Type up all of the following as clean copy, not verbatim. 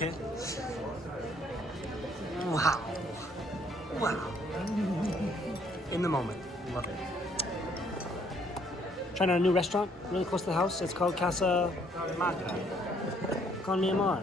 kid. Wow. Wow. In the moment. Love it. Trying out a new restaurant really close to the house. It's called Casa Con Mi Amor.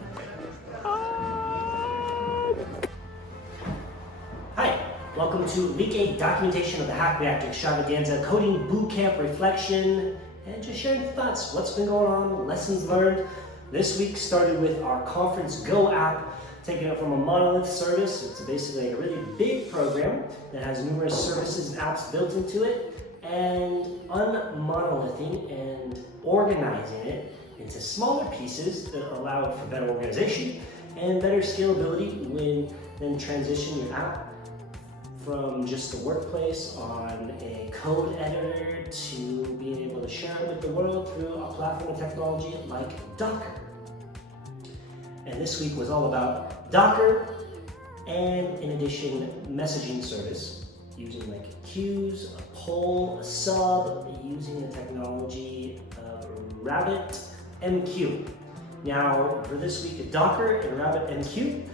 Hi, welcome to Week 8 documentation of the Hack Reactor Extravaganza, coding bootcamp reflection, and just sharing thoughts. What's been going on, lessons learned. This week started with our Conference Go app, taking it from a Monolith Service. It's basically a really big program that has numerous services and apps built into it, and unmonolithing and organizing it into smaller pieces that allow for better organization and better scalability when then transition your app from just the workplace on a code editor to being able to share it with the world through a platform of technology like Docker. And this week was all about Docker and, in addition, messaging service using like queues, a poll, a sub, using the technology of RabbitMQ. Now, for this week at Docker and RabbitMQ,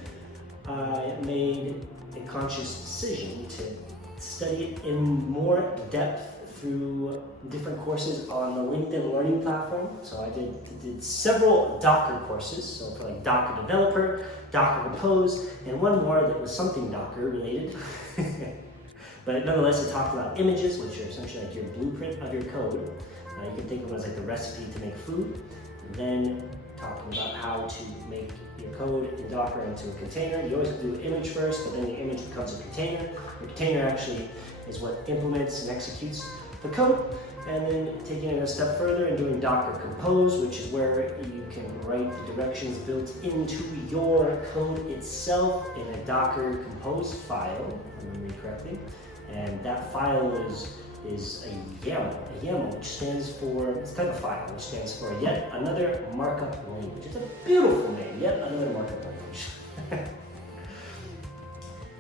I made a conscious decision to study it in more depth through different courses on the LinkedIn Learning platform. So I did several Docker courses, so for like Docker Developer, Docker Compose, and one more that was something Docker related. But nonetheless, it talked about images, which are essentially like your blueprint of your code. You can think of them as like the recipe to make food. Then talking about how to make your code in Docker into a container. You always have to do an image first, but then the image becomes a container. The container actually is what implements and executes the code. And then taking it a step further and doing Docker Compose, which is where you can write the directions built into your code itself in a Docker Compose file, if I remember correctly. And that file is a YAML. A YAML, which stands for, it's a type of file, which stands for yet another markup language. It's a beautiful name, yet another markup language.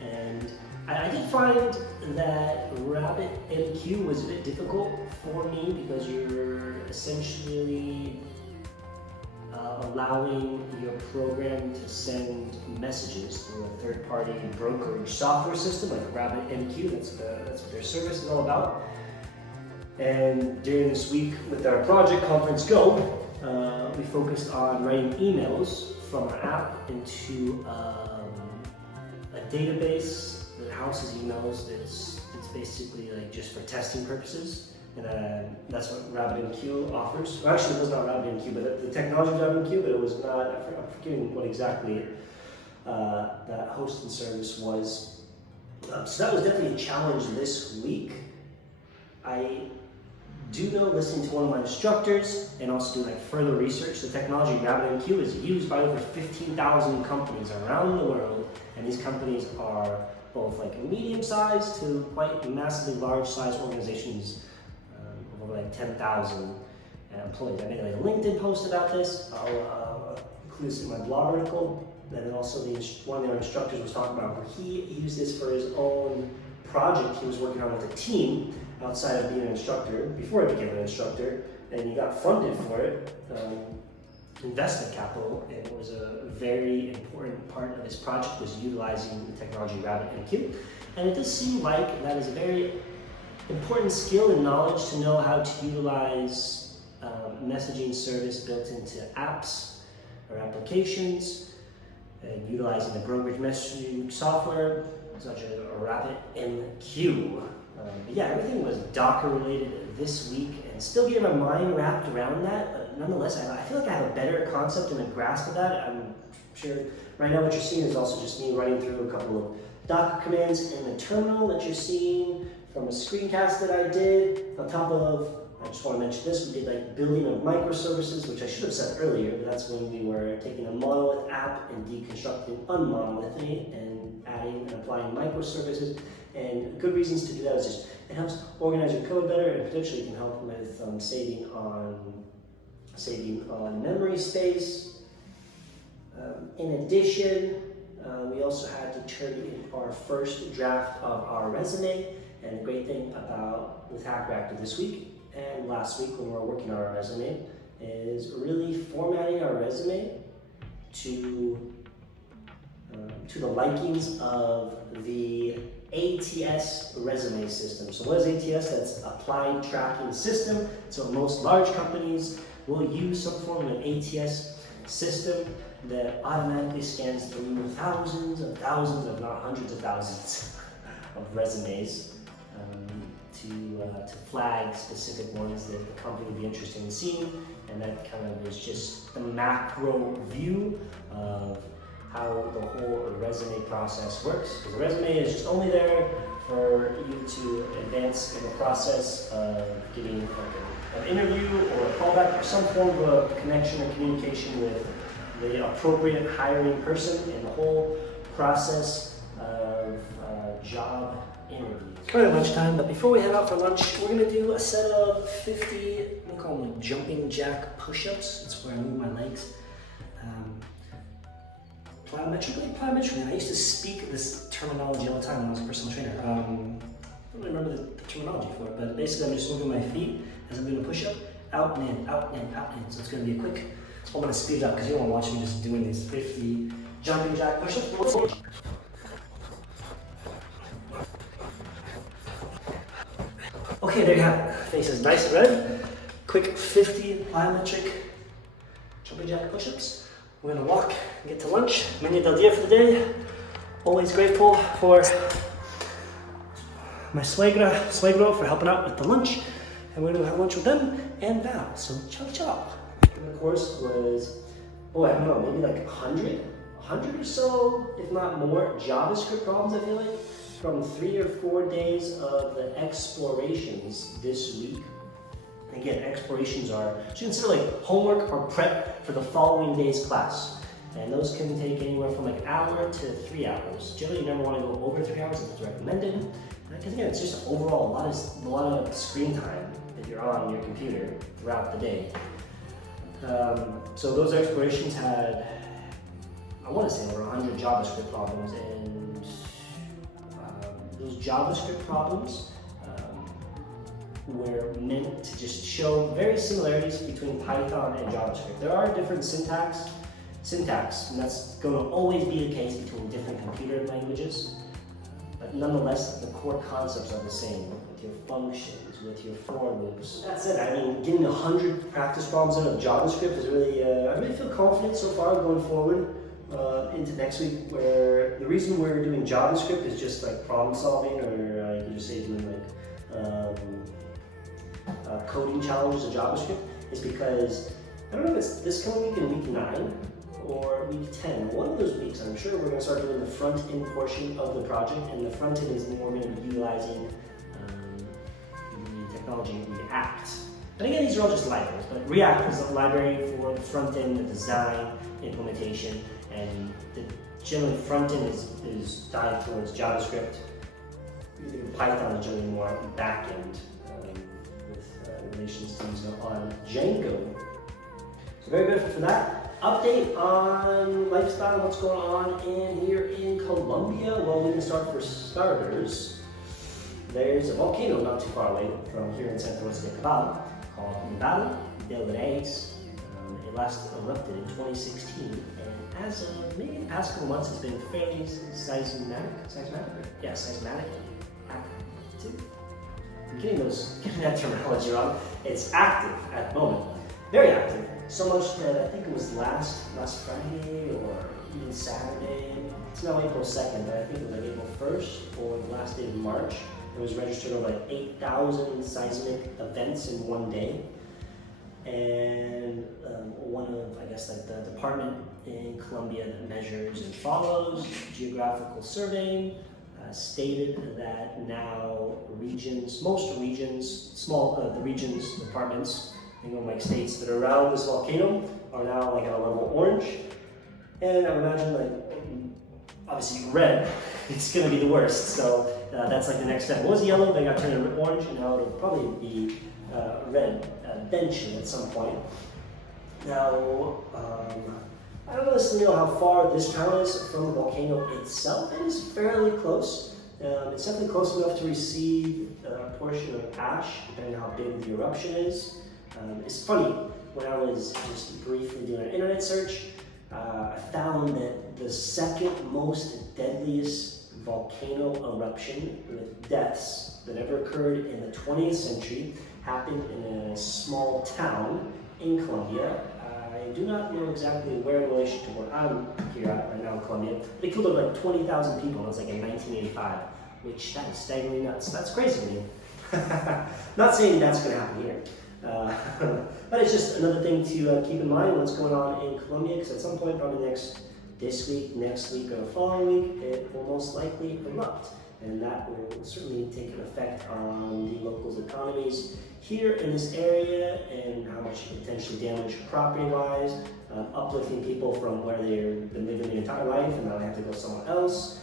And I did find that RabbitMQ was a bit difficult for me because you're essentially allowing your program to send messages through a third-party brokerage software system like RabbitMQ. That's what their service is all about. And during this week with our project Conference Go, we focused on writing emails from our app into a database that houses emails. It's basically like just for testing purposes. And that's what RabbitMQ offers. Well, actually, it was not RabbitMQ, but the technology was RabbitMQ, but it was not, I'm forgetting what exactly that hosting service was. So that was definitely a challenge this week. I do know, listening to one of my instructors and also doing like further research, the technology RabbitMQ is used by over 15,000 companies around the world, and these companies are both like medium-sized to quite massively large-sized organizations. Over like 10,000 employees. I made like a LinkedIn post about this. I'll include this in my blog article. And then also one of their instructors was talking about where he used this for his own project he was working on with a team outside of being an instructor, before he became an instructor, and he got funded for it, investment capital. And it was a very important part of his project was utilizing the technology RabbitMQ. And it does seem like that is a very important skill and knowledge to know how to utilize messaging service built into apps or applications, and utilizing the brokerage messaging software such as RabbitMQ. But yeah, everything was Docker related this week, and still getting my mind wrapped around that. But nonetheless, I feel like I have a better concept and a grasp of that. I'm sure right now what you're seeing is also just me running through a couple of Docker commands in the terminal that you're seeing from a screencast that I did. On top of, I just want to mention this, we did like building of microservices, which I should have said earlier, but that's when we were taking a monolith app and deconstructing unmonolithing and adding and applying microservices. And good reasons to do that is just it helps organize your code better, and potentially can help with saving on memory space. In addition, we also had to turn in our first draft of our resume. And the great thing about with Hack Reactor this week and last week when we were working on our resume is really formatting our resume to to the likings of the ATS resume system. So what is ATS? That's Applied Tracking System. So most large companies will use some form of ATS system that automatically scans through thousands, if not hundreds of thousands of resumes to flag specific ones that the company would be interested in seeing. And that kind of is just the macro view of how the whole resume process works. Because the resume is just only there for you to advance in the process of getting an interview or a callback or some form of a connection or communication with the appropriate hiring person in the whole process of job interviews. It's quite lunchtime, but before we head out for lunch, we're gonna do a set of 50, we call them like jumping jack push-ups. It's where I move my legs. Plyometrically, I used to speak this terminology all the time when I was a personal trainer. I don't really remember the terminology for it, but basically I'm just moving my feet as I'm doing a push-up, out and in, out and in, out and in. So it's gonna be a quick, I'm gonna speed it up because you don't wanna watch me just doing these 50 jumping jack push-ups. Okay, there you have it. Face is nice and red. Quick 50 plyometric jumping jack push-ups. We're gonna walk and get to lunch. Menu del dia for the day. Always grateful for my suegro for helping out with the lunch. And we're gonna have lunch with them and Val. So ciao ciao. And the course was, I don't know, maybe like 100 or so, if not more, JavaScript problems, I feel like, from 3 or 4 days of the explorations this week. Again, explorations are, so you consider like homework or prep for the following day's class. And those can take anywhere from like an hour to 3 hours. Generally, you never want to go over 3 hours if it's recommended. Because again, it's just overall a lot of screen time that you're on your computer throughout the day. So those explorations had, I want to say over 100 JavaScript problems, and those JavaScript problems were meant to just show very similarities between Python and JavaScript. There are different syntax, and that's going to always be the case between different computer languages, but nonetheless, the core concepts are the same with your functions, with your for loops. That's it. I mean, getting 100 practice problems out of JavaScript is really, I really feel confident so far going forward into next week, where the reason we're doing JavaScript is just like problem solving, or you can just say doing like coding challenges of JavaScript, is because I don't know if it's this coming week in week 9 or week 10, one of those weeks. I'm sure we're going to start doing the front end portion of the project, and the front end is more going to be utilizing the technology React. And again, these are all just libraries, but React is a library for the front end, the design, implementation, and generally front end is tied towards JavaScript. Python is generally more back end with relations to using on Django. So very grateful for that. Update on lifestyle, what's going on here in Colombia. Well, we can start for starters. There's a volcano not too far away from here in Santa Rosa de Cabal called Nevado, deadliest. It last erupted in 2016, and as of maybe the past couple months, it's been fairly seismic active. I'm getting that terminology wrong. It's active at the moment, very active. So much that I think it was last Friday or even Saturday. It's now April 2nd, but I think it was like April 1st or the last day of March. It was registered over like 8,000 seismic events in one day. And one of, I guess, like the department in Colombia that measures and follows geographical surveying stated that now most regions, the regions, departments, like states that are around this volcano are now like at a level orange. And I would imagine, like, obviously red, it's gonna be the worst. So that's like the next step. It was yellow, then got turned into orange, and now it'll probably be red eventually at some point. Now, I don't necessarily know how far this town is from the volcano itself. It is fairly close. It's definitely close enough to receive a portion of ash, depending on how big the eruption is. It's funny, when I was just briefly doing an internet search, I found that the second most deadliest volcano eruption with deaths that ever occurred in the 20th century happened in a small town in Colombia. I do not know exactly where in relation to where I'm here at right now in Colombia, but it killed over like 20,000 people, and it was like in 1985, which that is staggeringly nuts. That's crazy to me. Not saying that's going to happen here, but it's just another thing to keep in mind what's going on in Colombia, because at some point, probably this week, next week, or the following week, it will most likely erupt, and that will certainly take an effect on the locals' economies here in this area and how much it can potentially damage property-wise, uplifting people from where they've been living their entire life and now they have to go somewhere else.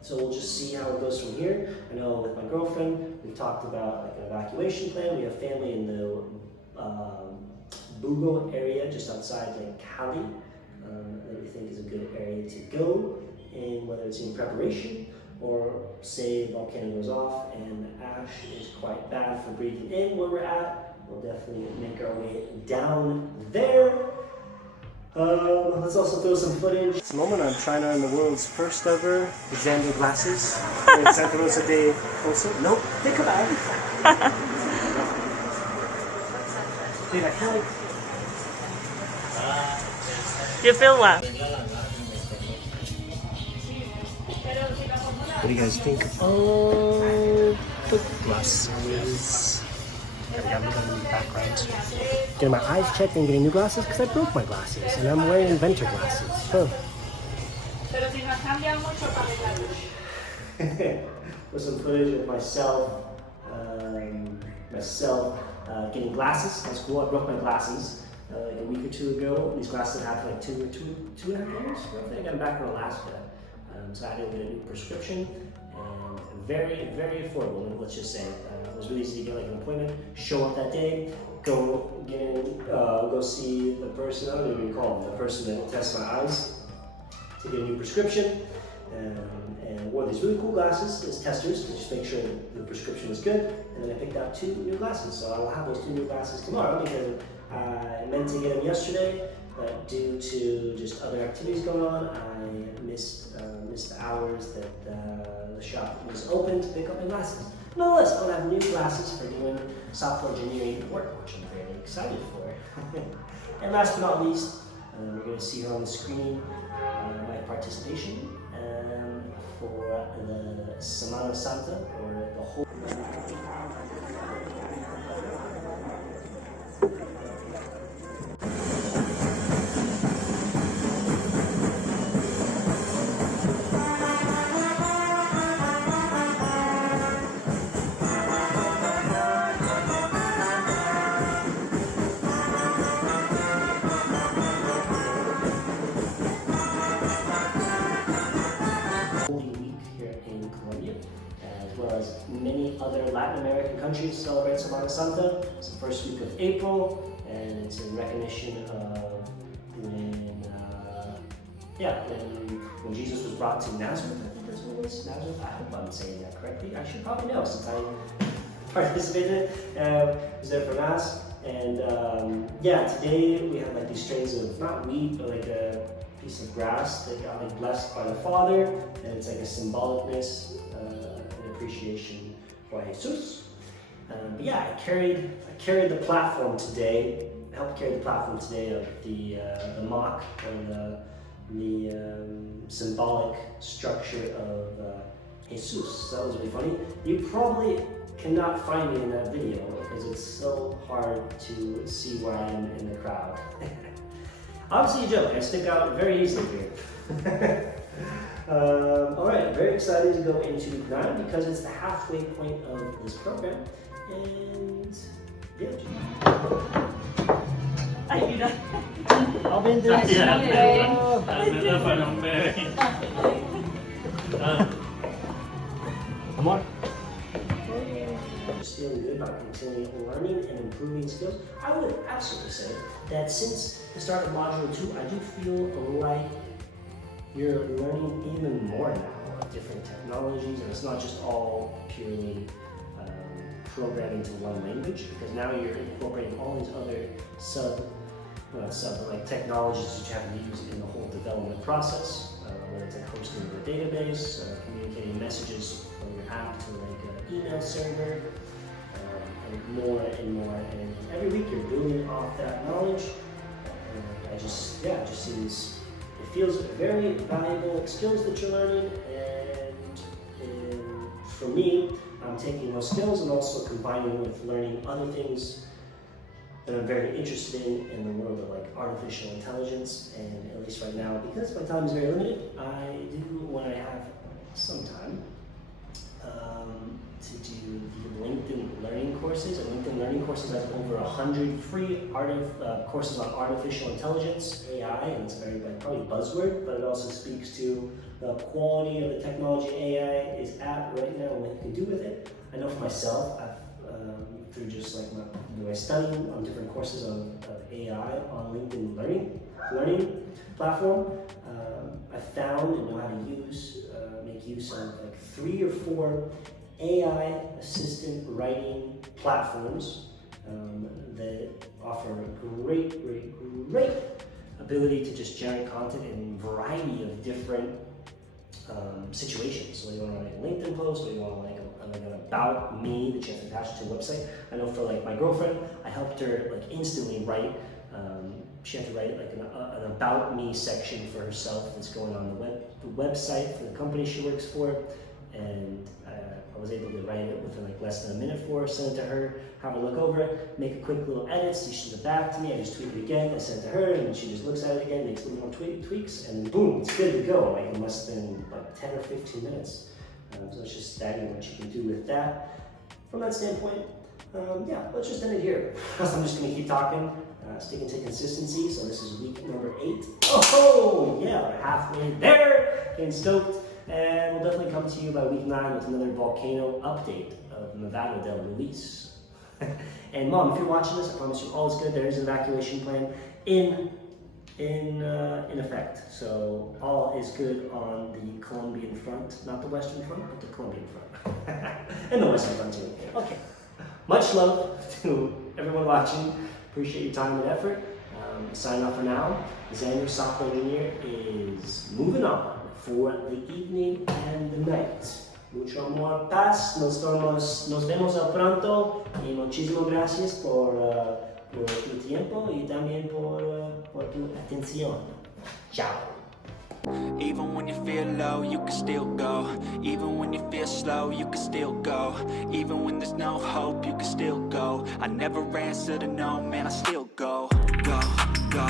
So we'll just see how it goes from here. I know with my girlfriend, we talked about like an evacuation plan. We have family in the Bugo area, just outside like Cali, that we think is a good area to go, and whether it's in preparation or say the volcano goes off and the ash is quite bad for breathing in where we're at, we'll definitely make our way down there. Let's also throw some footage. At the moment I'm trying on the world's first ever Xander glasses in Santa Rosa de Cabal. Nope, de Cabal. Dude, I feel like... You feel what? What do you guys think of the glasses? Yeah, I'm looking in the background. Getting my eyes checked and getting new glasses because I broke my glasses and I'm wearing inventor glasses. Huh. With some footage of myself getting glasses. That's cool. I broke my glasses like a week or two ago. These glasses I had for like two and a half years. I got them back in Alaska. So I had to get a new prescription, and very, very affordable. Let's just say it was really easy to get like an appointment, show up that day, go see the person. I don't even call them the person that tests my eyes to get a new prescription, and wore these really cool glasses as testers to just make sure that the prescription was good. And then I picked out 2 new glasses, so I will have those 2 new glasses tomorrow because I meant to get them yesterday. But due to just other activities going on, I missed the hours that the shop was open to pick up my glasses. Nonetheless, I'll have new glasses for doing software engineering work, which I'm very excited for. And last but not least, we're going to see here on the screen my participation for the Semana Santa, or the whole... Many other Latin American countries celebrate Semana Santa. It's the first week of April, and it's in recognition of when Jesus was brought to Nazareth. I think that's what it was. Nazareth. I hope I'm saying that correctly. I should probably know since I participated. Was there for Mass, and today we have like these strains of not wheat, but like a piece of grass that got like blessed by the Father, and it's like a symbolicness. Appreciation for Jesus. I carried the platform today. I helped carry the platform today of the mock and the symbolic structure of Jesus. That was really funny. You probably cannot find me in that video because it's so hard to see where I am in the crowd. Obviously, a joke. I stick out very easily here. Alright, very excited to go into week 9 because it's the halfway point of this program. And yeah. Ayuda. Almendra. Amor. Just feeling good about continuing learning and improving skills. I would absolutely say that since the start of Module 2, I do feel like you're learning even more now of different technologies, and it's not just all purely programming to one language, because now you're incorporating all these other something like technologies that you have to use in the whole development process, whether it's like hosting a database, communicating messages from your app to like an email server, and more and more. And every week you're building off that knowledge. It just seems, it feels very valuable skills that you're learning, and for me, I'm taking those skills and also combining with learning other things that I'm very interested in the world of like artificial intelligence. And at least right now, because my time is very limited, I do, when I have some time, to do the LinkedIn learning courses. And LinkedIn learning courses has over 100 free courses on artificial intelligence, AI, and it's a very probably buzzword, but it also speaks to the quality of the technology AI is at right now and what you can do with it. I know for myself, I've through just like my studying on different courses of AI on LinkedIn learning platform, I found and know how to make use of like 3 or 4 AI assistant writing platforms that offer a great ability to just generate content in a variety of different situations. So you want to write a LinkedIn post, or you want to like an about me that you have to attach to a website. I know for like my girlfriend, I helped her like instantly write. She had to write like an about me section for herself that's going on the website for the company she works for, and I was able to write it within like less than a minute for her, send it to her, have her look over it, make a quick little edits, she sends it back to me, I just tweak it again, I send it to her, and she just looks at it again, makes a little more tweaks, and boom, it's good to go, like in less than like 10 or 15 minutes. So it's just staggering what you can do with that. From that standpoint, let's just end it here. I'm just gonna keep talking, sticking to consistency. So this is week number 8. Oh yeah, we're halfway there, getting stoked. And we'll definitely come to you by week 9 with another volcano update of Nevado del Ruiz. And Mom, if you're watching this, I promise you all is good. There is an evacuation plan in effect. So all is good on the Colombian front, not the Western front, but the Colombian front. And the Western front too. Okay. Much love to everyone watching. Appreciate your time and effort. Sign off for now. Xander, software engineer, is moving on for the evening and the night. Mucho amor, paz, nos vemos pronto y muchísimas gracias por tu tiempo y también por tu atención. Ciao. Even when you feel low, you can still go. Even when you feel slow, you can still go. Even when there's no hope, you can still go. I never answer to no, man, I still go. Go, go.